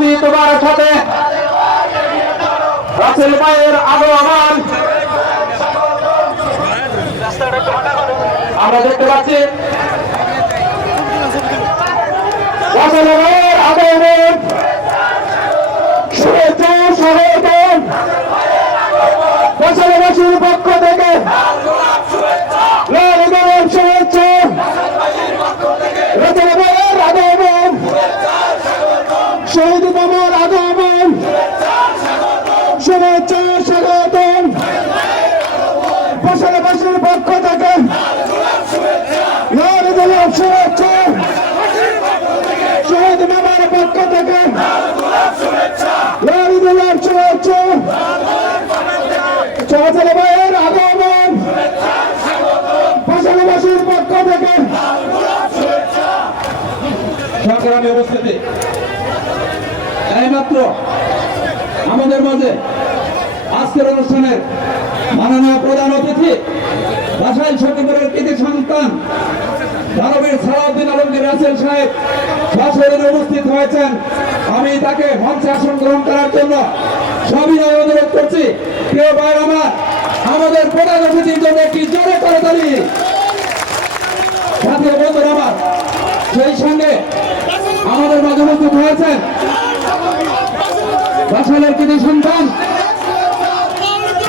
আছি তোমার সাথে রাসেল ভাইয়ের আগমন। আমরা দেখতে পাচ্ছি। রাসেল ভাইয়ের আগমন শুভেচ্ছা স্বাগতম রাসেলবাসীর পক্ষ থেকে লাল গোলাপ শুভেচ্ছা রাসেল ভাইয়ের আগমন শহীদ মামার আগমন। শুভেচ্ছা স্বাগতম। ফসলবাসীর পক্ষ থেকে লাল গোলাপ শুভেচ্ছা। শহীদ মামার পক্ষ থেকে লাল গোলাপ শুভেচ্ছা। চলাচল ভাইয়ের আগমন। ফসলবাসীর পক্ষ থেকে সংগ্রামী উপস্থিতি এইমাত্র আমাদের মাঝে আজকের অনুষ্ঠানের মাননীয় প্রধান অতিথি রাসায়ন সচিবের কৃতি সন্তান দানবীর সালাউদ্দিন আলমগীর, রাসেল সাহেব সশরীরে উপস্থিত হয়েছেন। আমি তাকে মঞ্চে আসন গ্রহণ করার জন্য সবিনয় অনুরোধ করছি। প্রিয় ভাই আমার, আমাদের প্রধান অতিথির জন্য একটি জোরে করে দাঁড়িয়ে সাথে বন্ধুরা আমার, সেই সঙ্গে আমাদের মাঝে উপস্থিত হয়েছেন বাসালের কৃতি সন্তান।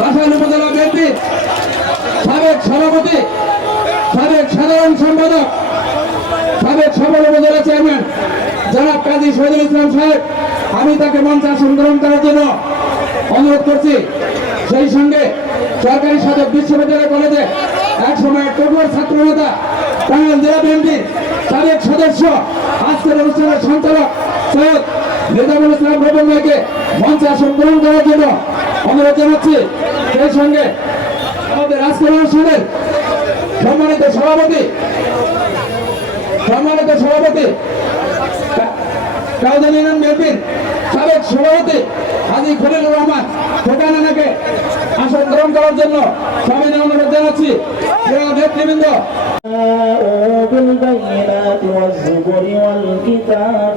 বাসাইল উপজেলা বিএনপি। সাবেক সভাপতি, সাবেক সাধারণ সম্পাদক, সাবেক সফল উপজেলা চেয়ারম্যান জনাব কাজী শহীদুল ইসলাম সাহেব, আমি তাকে মঞ্চে আসন করার জন্য অনুরোধ করছি। সেই সঙ্গে সরকারি সাধক বিশ্ববিদ্যালয় কলেজে এক সময় টুকুর ছাত্র নেতা টাঙ্গাইল জেলা বিএনপির সাবেক সদস্য, আজকের অনুষ্ঠানের সঞ্চালক সৈয়দ নিজামুল ইসলাম রবন ভাইকে মঞ্চে আসন গ্রহণ করার জন্য অনুরোধ জানাচ্ছি সেই সঙ্গে আমাদের আজকের অনুষ্ঠানের সম্মানিত সভাপতি সম্মানিত সভাপতি কাউদান ইউনিয়ন বিএনপির সাবেক সভাপতি হাজি খলিলুর রহমান ফোকানাকে আসন গ্রহণ করার জন্য সবাই অনুরোধ জানাচ্ছি প্রিয় নেতৃবৃন্দ بالبينات والزبر والكتاب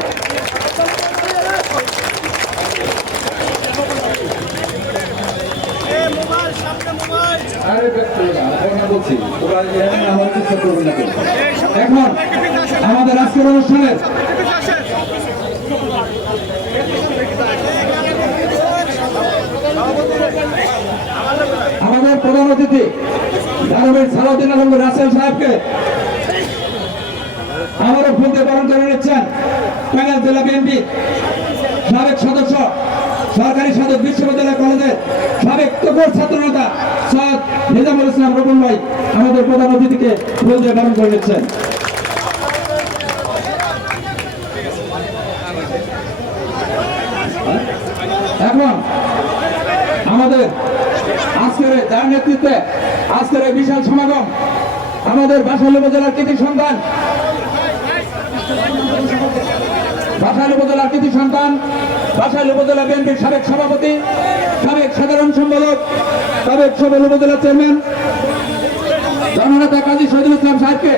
এখন আমাদের আজকের অনুষ্ঠানের আমাদের প্রধান অতিথি দানবীর সালাউদ্দিন আলম রাসেল সাহেবকে। আমারও দিয়ে বরণ করে নিচ্ছেন জেলা বিএনপি সাবেক সদস্য সরকারি সাধক বিশ্ববিদ্যালয় কলেজের সাবেক তকর ছাত্র নেতা সৈয়দ নিজামুল ইসলাম রবন ভাই আমাদের প্রধান অতিথিকে ফুল দিয়ে বরণ করে নিচ্ছেন। এখন আমাদের আজকের যার নেতৃত্বে, আজকের এই বিশাল সমাগম আমাদের বাসাইল উপজেলার কৃতি সন্তান বাসাইল উপজেলার কৃতি সন্তান, বাসাইল উপজেলা বিএনপির সাবেক সভাপতি, সাবেক সাধারণ সম্পাদক, সাবেক সবল উপজেলা চেয়ারম্যান, জননেতা কাজী শহীদুল ইসলাম সাহেবকে